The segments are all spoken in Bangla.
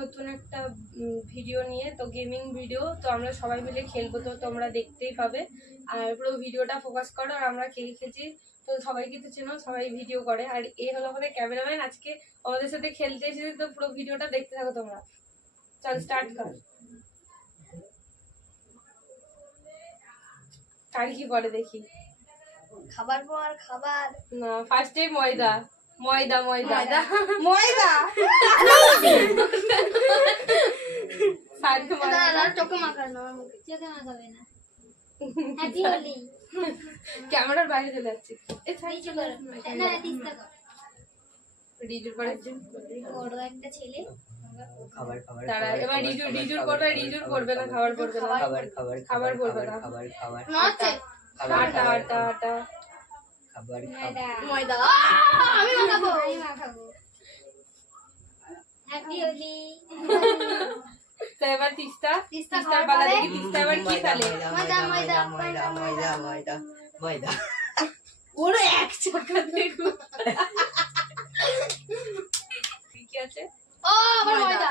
নতুন একটা ভিডিও নিয়ে, তো গেমিং ভিডিও। তো আমরা সবাই মিলে খেলবো, তো তোমরা দেখতেই পাবে। আর পুরো ভিডিওটা ফোকাস করো। আর আমরা কে খেয়েছি তো সবাইকে তো চেনো, সবাই ভিডিও করে। আর এই হলো আমাদের ক্যামেরাম্যান, আজকে আমাদের সাথে খেলতে এসেছে। তো পুরো ভিডিওটা দেখতে থাকো তোমরা। চল স্টার্ট কর। কার কি পরে দেখি। খাবার পর খাবার না, ফার্স্টে ময়দা ময়দা ময়দা ময়দা সাইডে ময়দা চোখে মাখানো আমার মুখে চোখে মাখাবে না হ্যাপি হোলি ক্যামেরার বাইরে চলে যাচ্ছে। এই সাইড নিচে করো না তিস্তা কর রিজুর পরে বড় একটা ছেলে খাবার খাবার তারা এবার রিজুর করবে। রিজুর করবে না, খাবার করবে না, খাবার খাবার খাবার করবে না, খাবার খাবার নচ্ছে আটা আটা আটা খাবার ময়দা আমি মাখাবো হ্যাপি হোলি তো এবার তিস্তা তিস্তা তিস্তার পালা দেখি। তিস্তা এবার কি ফেলে? ময়দা ময়দা ময়দা ময়দা ময়দা ময়দা ওরে এক চাকা দেখো কি আছে। ও আবার ময়দা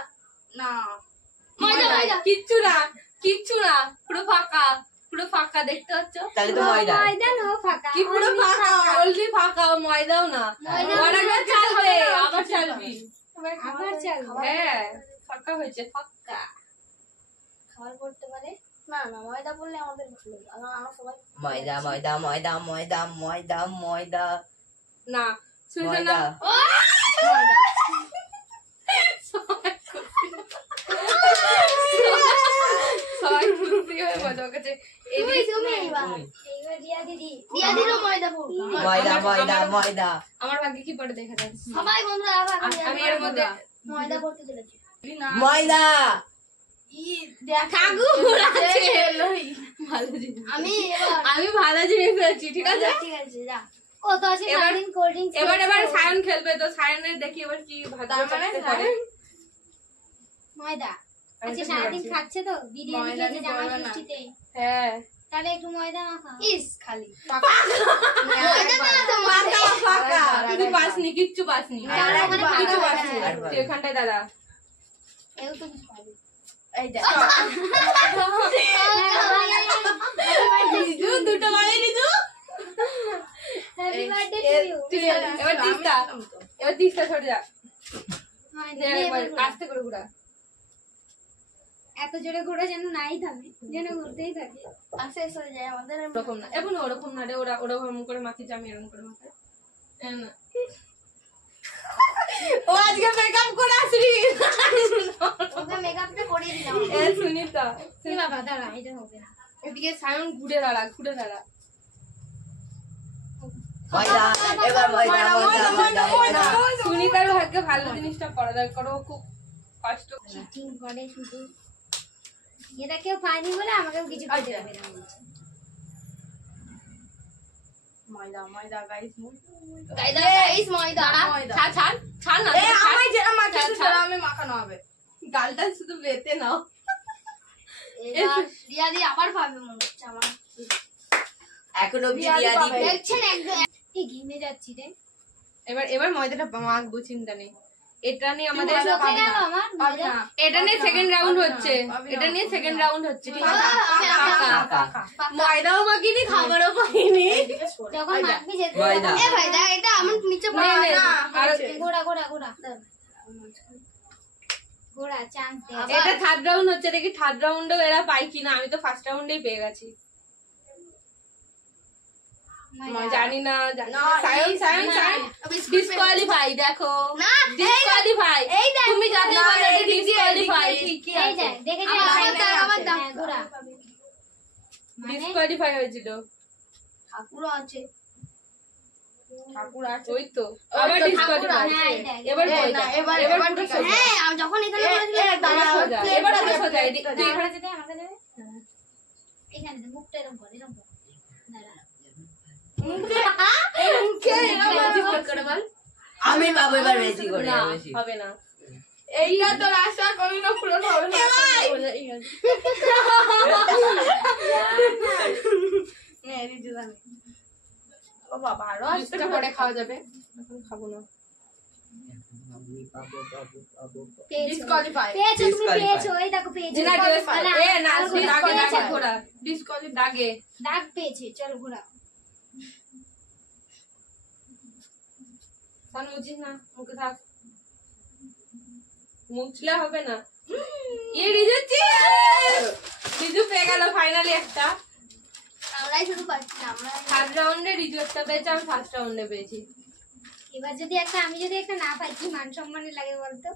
না ময়দা ময়দা কিচ্ছু না, কিচ্ছু না, পুরো ফাঁকা, পুরো ফাঁকা দেখতে পাচ্ছ? তাহলে তো ময়দা ময়দা নো ফাঁকা কি পুরো ফাঁকা, অলরেডি ফাঁকা, ময়দাও না। আবার চালবে, আবার চালবি, আবার চাল হ্যাঁ ফাঁকা হয়েছে, ফাঁকা। খাবার করতে পারে না না ময়দা বললে আমাদের ভালো আমরা সবাই ময়দা ময়দা ময়দা ময়দা ময়দা ময়দা না শুনছো না? ময়দা ও ময়দা সবাই খুশি হয়ে মজা করছে। তুমি এইবার রিয়া দিদিরও ময়দা পড়বে ময়দা ময়দা ময়দা আমার ভাগ্যে কি পড়ে দেখা যাচ্ছে। সবাই বন্ধুরা আমি এর মধ্যে ময়দা পড়তে চলেছি ময়দা আমি ভালো জিনিস পেয়েছি, ঠিক আছে? ঠিক আছে যা কত আছে সারাদিন কোল্ড ড্রিঙ্কস এবার সায়ন খেলবে, তো সায়নের দেখি এবার কি ভাগ্য করতে পারে। ময়দা আচ্ছা সারাদিন খাচ্ছে তো বিরিয়ানি খেয়েছে জামাই ষষ্ঠীতে হ্যাঁ তাহলে একটু ময়দা মাখা ইস খালি ময়দা না তো ফাঁকা ফাঁকা, তুই পাসনি, কিচ্ছু পাসনি, কিচ্ছু পাসনি তুই এখানটায় দাঁড়া। এও তো কিছু পাবে এই দেখ দুটো মারে দিদু। হ্যাপি বার্থডে টু ইউ এবার তিস্তা সরে যা, আস্তে করে ঘুরা। এত জোরে ঘোরা যেন নাই থামে যেন ঘুরতেই থাকে আর শেষ হয়ে যায় আমাদের ওরকম না, এখন ওরকম না রে, ওরকম করে মাখিছে, আমি এরকম করে মাখাই না। ও আজকে মেকআপ করে আসবি, ওকে মেকআপটা করিয়ে দিলাম এ সুনিতা তুই বাবা দাঁড়া এটা হবে না এদিকে সায়ন ঘুরে দাঁড়া, ঘুরে দাঁড়া। ময়দা এবার ময়দা ময়দা ময়দা ময়দা সুনিতার ভাগ্যে ভালো জিনিসটা পড়া দরকার, করো খুব কষ্ট। চিটিং করে শুধু এটা কেউ পায়নি বলে আমাকেও কিছু করতে হবে না বলছে ময়দা ময়দা গাইস, গাইস ময়দা ছাড় ছাড় ছাড় না, আমায় যেটা মাখাতে ছাড়া আমি মাখানো হবে, গালটা শুধু বেতে নাও। এবার রিয়া দি আবার পাবে মনে হচ্ছে আমার এখনো বিরিয়া দিবে দেখছেন একদম এই ঘেমে যাচ্ছি রে এবার ময়দাটা মাখবো, চিন্তা নেই। এটা নিয়ে আমাদের এটা নিয়ে সেকেন্ড রাউন্ড হচ্ছে, এটা নিয়ে সেকেন্ড রাউন্ড হচ্ছে, ঠিক আছে? ময়দাও মাখিনি, খাবারও পাইনি, যখন মাখবি যেতে ময়দা। এ ভাই দা এটা আমার নিচে পড়ে না গোড়া গোড়া গোড়া গোড়া চান্স দে এটা থার্ড রাউন্ড হচ্ছে, দেখি থার্ড রাউন্ডেও এরা পাই কিনা। আমি তো ফার্স্ট রাউন্ডেই পেয়ে গেছি, জানি না সায়ন সায়ন সায়ন ডিসকোয়ালিফাই, দেখো না ডিসকোয়ালিফাই, তুমি জানতে পারো ডিসকোয়ালিফাই, এই দেখ দেখেছো আমার দাম গোড়া ডিসকোয়ালিফাই হয়েছিল। ঠাকুরও আছে ঠাকুর আছে, ওই তো আবার ডিসকোয়ালিফাই। এবার এবার ঠিক আছে, হ্যাঁ আমি যখন এখানে বলেছিলাম এবার সোজা এদিকে তুই এখানে যেতে আমাকে যাবে এখানে মুখটা এরকম কর দাঁড়া আমি পাবো এবার বেশি করে না বেশি হবে না, এইটা তো আশা করি না পূরণ হবে না। বাবা আরো আসতে পরে খাওয়া যাবে, এখন খাবো না। পেয়েছো Disqualify. পেয়েছো তুমি Disqualify. পেয়েছো এই দেখো পেয়েছো না তাহলে এ না আরো ঘোরা। দাগে পেয়েছো। দাগে ঘোরা ডিসকোয়ালিফাই দাগে দাগ পেয়েছে চলো ঘোরা সান মুছিস না মুখে থাক মুছলে হবে না এ রিজু পেয়ে গেল ফাইনালি একটা আমরাই শুধু পাচ্ছি না আমরা থার্ড রাউন্ডে রিজু একটা পেয়েছে আমি ফার্স্ট রাউন্ডে পেয়েছি এবার যদি আমি যদি একটা না পাই কি মান সম্মানে লাগে বলতো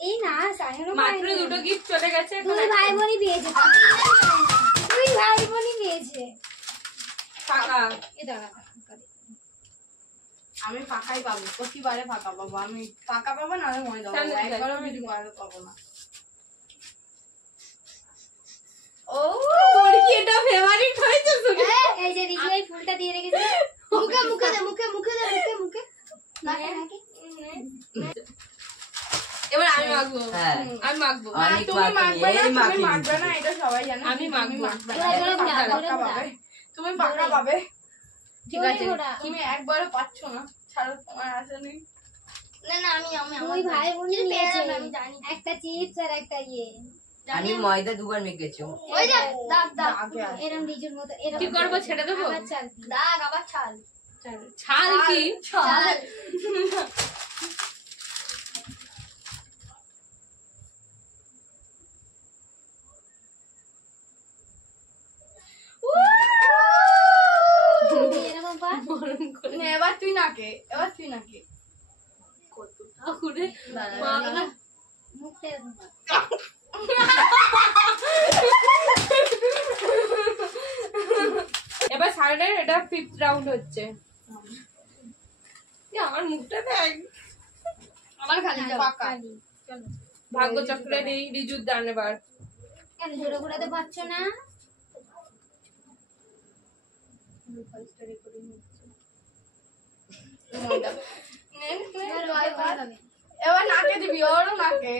এই না সাহেবও মাত্র দুটো গিফট চলে গেছে এখন দুই ভাই বোনই পেয়েছে দুই ভাই বোনই পেয়েছে ফাঁকা এ দাঁড়া আমি ফাঁকাই পাবো প্রতিবারে ফাঁকা পাবো আমি ফাঁকা পাবো না আমি ময়দা পাবো সামনে দিকে, একবারও সামনে কিছু দিকে। পাবো না ও তোর কি এটা ফেভারিট হয়েছে শুনে এই যে রিজু এই ফুলটা দিয়ে রেখেছে মুখে মুখে দে মুখে মুখে দে মুখে মুখে নাকে নাকে এবার আমি মাখবো হ্যাঁ। আমি মাখবো আমি তুমি মাখবে না এই তুমি মাখিয়ে মাখবে না এটা সবাই জানে আমি তুমি মাখবো। মাখবে জোরে জোরে ঘোরা, না জোরে ফাঁকা ঘোরা। পাবে তুমি ফাঁকা পাবে ঠিক জোরে আছে ঘোরা। তুমি একবারও পাচ্ছ না ছাড়ো তোমার আসেনি না না আমি দুই ভাই বোন নিয়েছে আমি জানি একটা চিপস আর একটা ইয়ে আমি ময়দা দুবার মেখেছি ওই যে দাগ দাগ আগে আছে। এরকম রিজুর মতো এরকম কি করবো ছেড়ে দেবো আবার চাল দাগ আবার ছাল ছাল কি ছাল এরকম পা গরম করে নে, এবার তুই নাকে এবার তুই নাকে ঘুরে মাখা মুখটা এরকম পা। এবার সাইডের এটা ফিফথ রাউন্ড হচ্ছে এ, আমার মুখটা দেখ আমার খালি ফাঁকা খালি। চলো ভাগ্য চক্রের এই রিজুর দান এবার কেন জোরে ঘোরাতে পারছো না ময়দা নে, নে, এবার এবার- ওকে হবে। এবার নাকে দিবি ওরও নাকে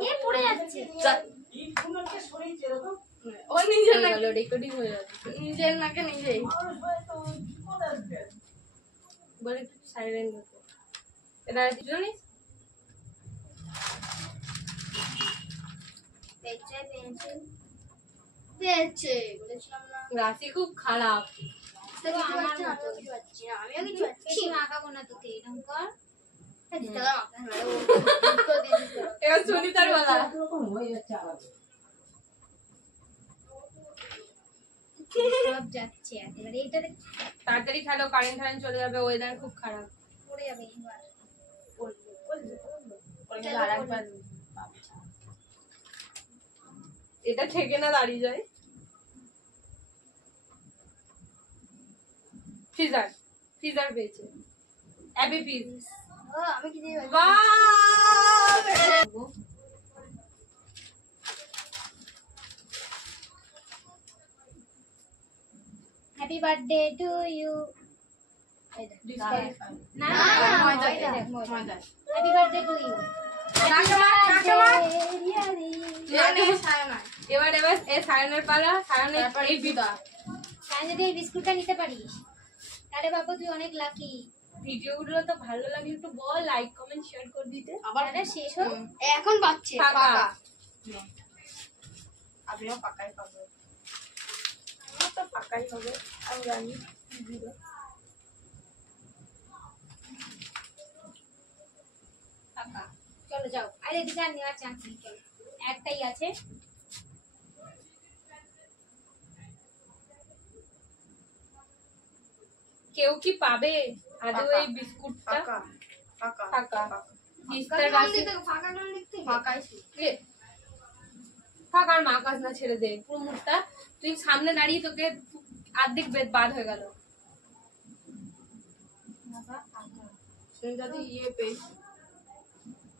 এ পড়ে যাচ্ছে ও নিজের হয়ে নাকে গেল রেকর্ডিং হয়ে যাচ্ছে নিজের নাকে নিজেই বলে একটু সাইলেন্ট হতো এটা আর কিছু জানিস পেয়েছে পেয়েছে পেয়েছে বলেছিলাম না রাশি খুব খারাপ দেখো আমার আমিও কিছু পাচ্ছি না আমিও কিছু পাচ্ছি মাখাবো না তোকে এরকম কর এবার সুনিতার বলা সব যাচ্ছে একেবারে এইটাতে তাড়াতাড়ি খেলো কারেন্ট ফারেন্ট চলে যাবে ওয়েদার খুব খারাপ পড়ে যাবে এবার আর একবার এটা ঠেকে না দাঁড়িয়ে যায় ফিজার ফিজার পেয়েছে অ্যাবি ফিজ ও আমি কি দিয়ে বাহ happy birthday to you disqualify না ময়দা ময়দা ময়দা হ্যাপি বার্থডে টু ইউ নাকে মাখ, নাকে মাখ। না, নে, ছায়া নাই। এবার এবার এ সায়নের পালা সায়নের তারপর এই দিদা তাই যদি এই বিস্কুটটা নিতে পারিস তাহলে বাবা তুই অনেক লাকি ভিডিওগুলো তো ভালো লাগলে একটু বল লাইক কমেন্ট শেয়ার করে দিতে আবার তাহলে শেষ হোক এখন পাচ্ছে ফাঁকা। নে। আমিও পাকাই পাবো আমার তো ফাঁকাই হবে আমি জানি ফাঁকা চলো যাও আরে এদিকে আর নেওয়ার চান্স নেই চলো একটাই আছে কেউ কি পাবে আদৌ ফাঁকা। এই বিস্কুটটা ফাঁকা ফাঁকা ফাঁকা ইস্তার রাশি ফাঁকা কোন দিক থেকে ফাঁকাই এ, ফাঁকা আর মাকাস না ছেড়ে দে পুরো মুখটা তুই সামনে দাঁড়িয়ে তোকে অর্ধেক বাদ হয়ে গেল তুমি যদি ইয়ে পেয়েছি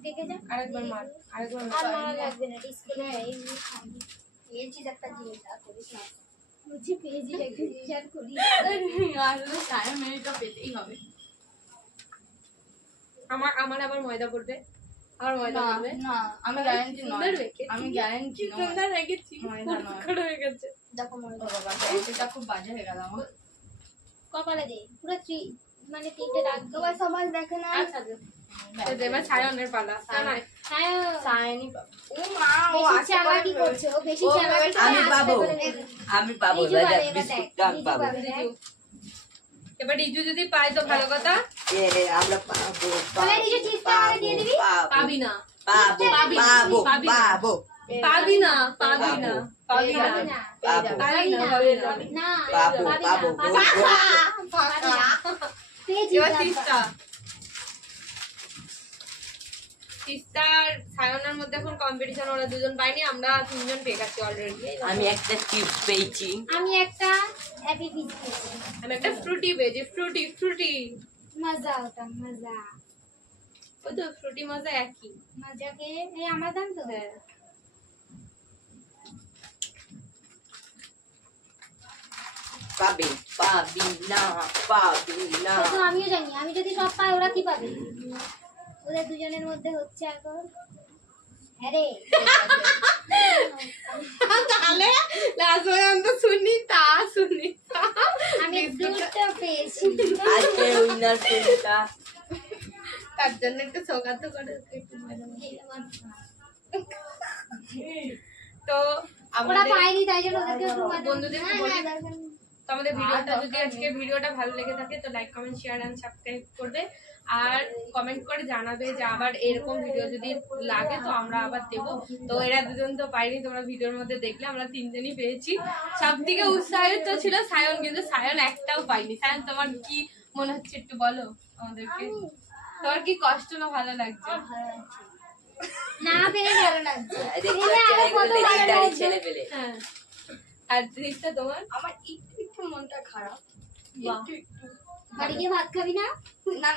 দেখে যা আরেকবার মার আরেকবার আর মার মারা লাগবে না ডিসপ্লে এমনি খালি পেয়েছিস একটা জিনিস আর করিস না বুঝি পেয়েছি একটু শেয়ার করি আসলে ছায়া মেয়েটা পেতেই হবে আমার আমার আবার ময়দা পড়বে আমার ময়দা না পড়বে না আমি গ্যারান্টি সুন্দর নয় রেখেছি। আমি গ্যারান্টি কি নয় সুন্দর রেখেছি ময়দা নয়। ফুটফুট হয়ে গেছে দেখো ও মনে বাবা গ্যারান্টিটা খুব বাজে হয়ে গেল আমার কপালে দে পুরো মানে তিনটে দাগ সবাই সবাই দেখে না আচ্ছা তো এবার সায়নের পালা সায়ন সায়নি ও মা ও বেশি আশা চালাকি করে করছে, ও বেশি ও চালাকি ভেবেছে করে আমি আসবে পাবো বলে দেবে। আমি পাবো রিজু দাদা পাবে, এবার দেখ, বিস্কুট কাপ রিজু পাবো পাবে, দেখ। এবার রিজু যদি পায় তো ভালো কথা এ আমরা পাবো তাহলে রিজু চিপসটা আমাকে দিয়ে দিবি? পাবি না পাবো পাবি না, পাবো পাবি না। পাবো পাবি না পাবি না পাবি না পাবি না, পাবো পাবি না পাবি পাবি না না, পাবো পাবি পাবো না, পাবি না, পাবি না। পেয়েছি এবার বাবা। তিস্তা আর সায়নের মধ্যে এখন কম্পিটিশন, ওরা দুজন পায়নি, আমরা তিনজন পেয়ে গেছি অলরেডি। আমি একটা চিপস পেয়েছি আমি একটা হ্যাপি ফিজ পেয়েছি। আমি একটা ফ্রুটি পেয়েছি, ফ্রুটি ফ্রুটি। মজা হতাম, মজা। ওই তো ফ্রুটি মজা একই। মজাকে এই আমার দাম তো। হ্যাঁ পাবি পাবি না পাবি না সে তো আমিও জানি, আমি যদি সব পাই ওরা কি পাবে? ওদের দুজনের মধ্যে হচ্ছে এখন। হ্যাঁ রে, তাহলে লাস্ট পর্যন্ত সুনিতা সুনিতা আমি দুটো পেয়েছি। আজকে উইনার কোনটা তার জন্য একটু সৌগাত করে একটু মজা মজা। তো ওরা আমাদের পায়নি তাই জন্য ওদেরকে একটু মজা- বন্ধুদের না, বলি, না, দরকার নেই। তো আমাদের ভিডিওটা যদি আজকে ভিডিওটা ভালো লেগে থাকে তো like comment share and subscribe করবে, আর কমেন্ট করে জানাবে যে আবার এরকম ভিডিও যদি লাগে তো আমরা আবার দেবো। তো এরা দুজন তো পাইনি, তোমরা ভিডিওর মধ্যে দেখলে আমরা তিনজনই পেয়েছি। সব থেকে উৎসাহিত ছিল সায়ন, কিন্তু সায়ন একটাও পাইনি। সায়ন তোমার কি মনে হচ্ছে একটু বলো আমাদেরকে, তোমার কি কষ্ট না ভালো লাগছে? না পেরে ভালো লাগছে। দেখতে পেলে আরো কত ভালো লেজেন্ডারি লাগছে। ছেলে পেলে হ্যাঁ, আর জিনিসটা তোমার আমার একটু একটু মনটা খারাপ বাহ। একটু একটু বাড়ি গিয়ে ভাত খাবি না? না না